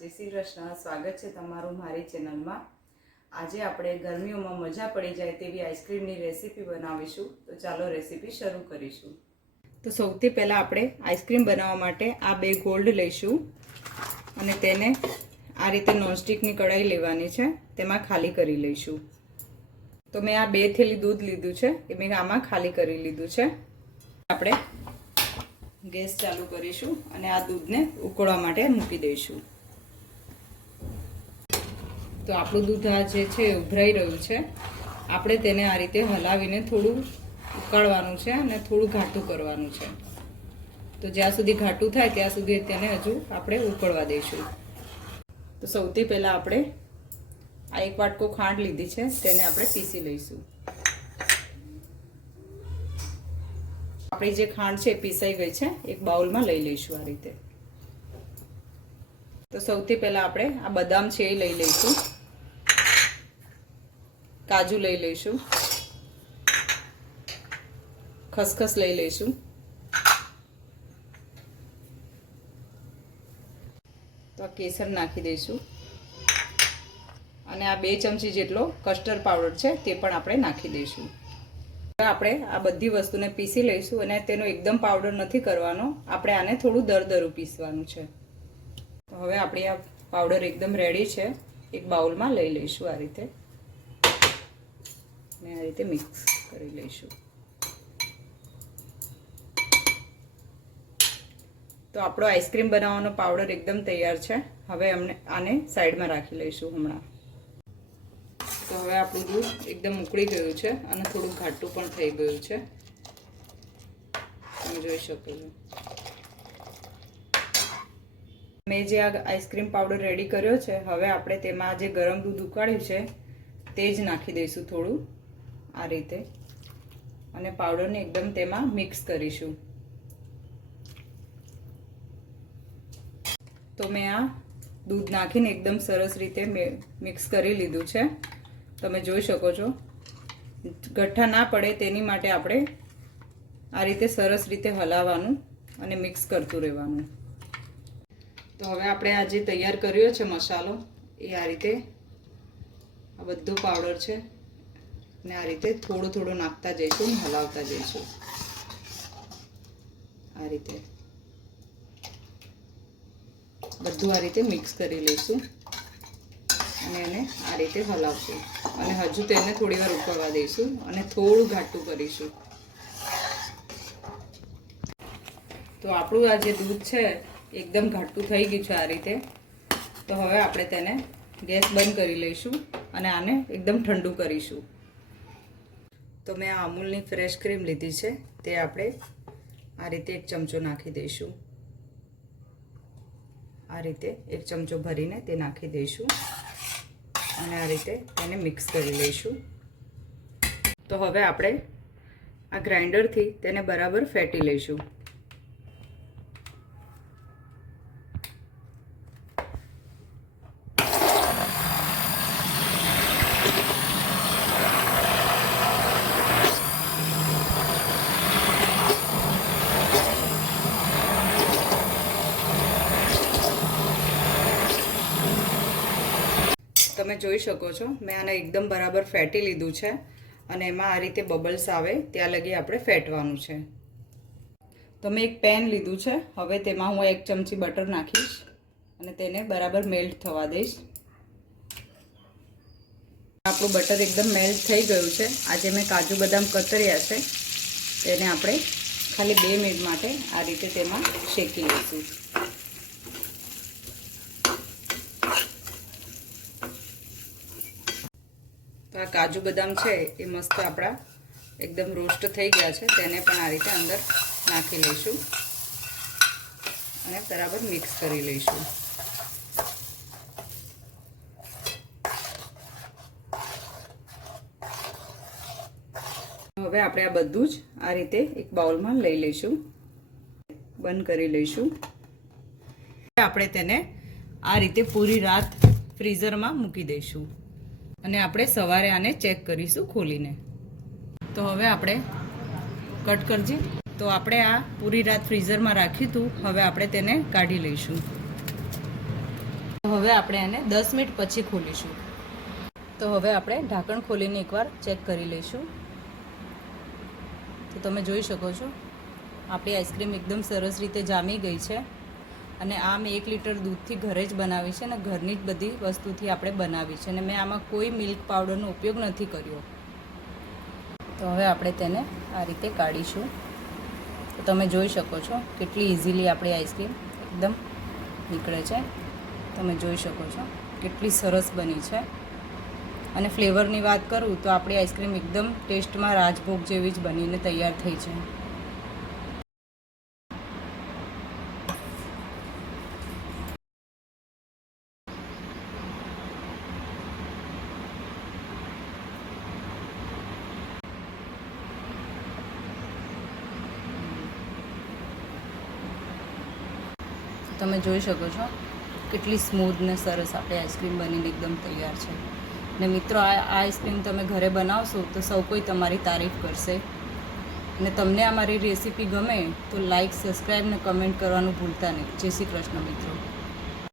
જય શ્રી કૃષ્ણ. સ્વાગત છે તમારું મારી ચેનલમાં. આજે આપણે ગરમીઓમાં મજા પડી જાય તેવી આઈસ્ક્રીમની રેસીપી બનાવીશું. તો ચાલો રેસીપી શરૂ કરીશું. તો સૌથી પહેલાં આપણે આઈસ્ક્રીમ બનાવવા માટે આ બે ગોલ્ડ લઈશું અને તેને આ રીતે નોનસ્ટિકની કઢાઈ લેવાની છે, તેમાં ખાલી કરી લઈશું. તો મેં આ 2 થેલી દૂધ લીધું છે એ મેં આમાં ખાલી કરી લીધું છે. આપણે ગેસ ચાલુ કરીશું અને આ દૂધને ઉકળવા માટે મૂકી દઈશું. તો આપણું દૂધ આ જે છે ઉભરાઈ રહ્યું છે. આપણે તેને આ રીતે હલાવીને થોડું ઉકાળવાનું છે અને થોડું ઘાટું કરવાનું છે. તો જ્યાં સુધી ઘાટું થાય ત્યાં સુધી તેને હજુ આપણે ઉકળવા દઈશું. તો સૌથી પહેલાં આપણે આ 1 વાટકો ખાંડ લીધી છે, તેને આપણે પીસી લઈશું. આપણી જે ખાંડ છે પીસાઈ ગઈ છે, એક બાઉલમાં લઈ લઈશું આ રીતે. તો સૌથી પહેલા આપણે આ બદામ છે એ લઈ લઈશું, કાજુ લઈ લઈશું, ખસખસ લઈ લઈશું, તો આ કેસર નાખી દઈશું અને આ 2 ચમચી જેટલો કસ્ટર્ડ પાવડર છે તે પણ આપણે નાખી દઈશું. આપણે આ બધી વસ્તુને પીસી લઈશું અને તેનો એકદમ પાવડર નથી કરવાનો, આપણે આને થોડું દરદરું પીસવાનું છે. તો હવે આપણી આ પાવડર એકદમ રેડી છે. એક બાઉલમાં લઈ લઈશું આ રીતે અને આ રીતે મિક્સ કરી લઈશું. તો આપણો આઈસ્ક્રીમ બનાવવાનો પાવડર એકદમ તૈયાર છે. હવે આને સાઈડમાં રાખી લઈશું હમણાં. તો હવે આપણું દૂધ એકદમ ઉકળી ગયું છે અને થોડું ઘાટું પણ થઈ ગયું છે, તમે જોઈ શકો છો. મેં જે આ આઈસ્ક્રીમ પાવડર રેડી કર્યો છે, હવે આપણે તેમાં જે ગરમ દૂધ ઉકાળ્યું છે તે જ નાખી દઈશું થોડું આ રીતે અને પાવડરને એકદમ તેમાં મિક્સ કરીશું. તો મેં આ દૂધ નાખીને એકદમ સરસ રીતે મિક્સ કરી લીધું છે. તમે જોઈ શકો છો. ગઠ્ઠા ના પડે તેની માટે આપણે આ રીતે સરસ રીતે હલાવવાનું અને મિક્સ કરતું રહેવાનું. તો હવે આપણે આ જે તૈયાર કર્યો છે મસાલો એ આ રીતે આ બધો પાવડર છે અને આ રીતે થોડું થોડું નાખતા જઈશું અને હલાવતા જઈશું આ રીતે. બધું આ રીતે મિક્સ કરી લઈશું અને એને આ રીતે હલાવશું અને હજુ તેને થોડી વાર ઉકળવા દઈશું અને થોડું ઘાટું કરીશું. તો આપણું આ જે દૂધ છે એકદમ ઘાટું થઈ ગયું છે આ રીતે. તો હવે આપણે તેને ગેસ બંધ કરી લઈશું અને આને એકદમ ઠંડુ કરીશું. તો મેં આ અમૂલની ફ્રેશ ક્રીમ લીધી છે, તે આપણે આ રીતે 1 ચમચો નાખી દઈશું. આ રીતે 1 ચમચો ભરીને તે નાખી દઈશું અને આ રીતે તેને મિક્સ કરી લઈશું. તો હવે આપણે આ ગ્રાઇન્ડરથી તેને બરાબર ફેટી લઈશું. તમે જોઈ શકો છો મેં આને એકદમ બરાબર ફેટી લીધું છે અને એમાં આ રીતે બબલ્સ આવે ત્યાં લગી આપણે ફેટવાનું છે. તો મેં એક પેન લીધું છે. હવે તેમાં હું 1 ચમચી બટર નાખીશ અને તેને બરાબર મેલ્ટ થવા દઈશ. આપણું બટર એકદમ મેલ્ટ થઈ ગયું છે. આજે મેં કાજુ બદામ કતર્યા છે, તેને આપણે ખાલી 2 મિનિટ માટે આ રીતે તેમાં શેકી લઈશું. તો આ કાજુ બદામ છે એ મસ્ત આપણા એકદમ રોસ્ટ થઈ ગયા છે, તેને પણ આ રીતે અંદર નાખી લઈશું અને બરાબર મિક્સ કરી લઈશું. હવે આપણે આ બધું જ આ રીતે એક બાઉલમાં લઈ લઈશું, બંધ કરી લઈશું. આપણે તેને આ રીતે પૂરી રાત ફ્રીઝરમાં મૂકી દઈશું અને આપણે સવારે આને ચેક કરીશું ખોલીને. તો હવે આપણે કટ કરજે. તો આપણે આ પૂરી રાત ફ્રીઝરમાં રાખ્યું હતું, હવે આપણે તેને કાઢી લઈશું. હવે આપણે એને 10 મિનિટ પછી ખોલીશું. તો હવે આપણે ઢાંકણ ખોલીને એકવાર ચેક કરી લઈશું. તો તમે જોઈ શકો છો આપણી આઈસ્ક્રીમ એકદમ સરસ રીતે જામી ગઈ છે. અને આ મેં 1 લીટર દૂધથી ઘરે જ બનાવી છે અને ઘરની જ બધી વસ્તુથી આપણે બનાવી છે અને મેં આમાં કોઈ મિલ્ક પાવડરનો ઉપયોગ નથી કર્યો. તો હવે આપણે તેને આ રીતે કાઢીશું. તો તમે જોઈ શકો છો કેટલી ઇઝીલી આપણી આઈસ્ક્રીમ એકદમ નીકળે છે. તમે જોઈ શકો છો કેટલી સરસ બની છે. અને ફ્લેવરની વાત કરું તો આપણી આઈસ્ક્રીમ એકદમ ટેસ્ટમાં રાજભોગ જેવી જ બનીને તૈયાર થઈ છે. તમે જોઈ શકો છો કેટલી સ્મૂધ ને સરસ આપણી આઈસ્ક્રીમ બનીને એકદમ તૈયાર છે. ને મિત્રો આ આઈસ્ક્રીમ તમે ઘરે બનાવશો તો સૌ કોઈ તમારી તારીફ કરશે. અને તમને આ મારી રેસીપી ગમે તો લાઈક, સબસ્ક્રાઈબ ને કમેન્ટ કરવાનું ભૂલતા નહીં. જય શ્રી કૃષ્ણ મિત્રો.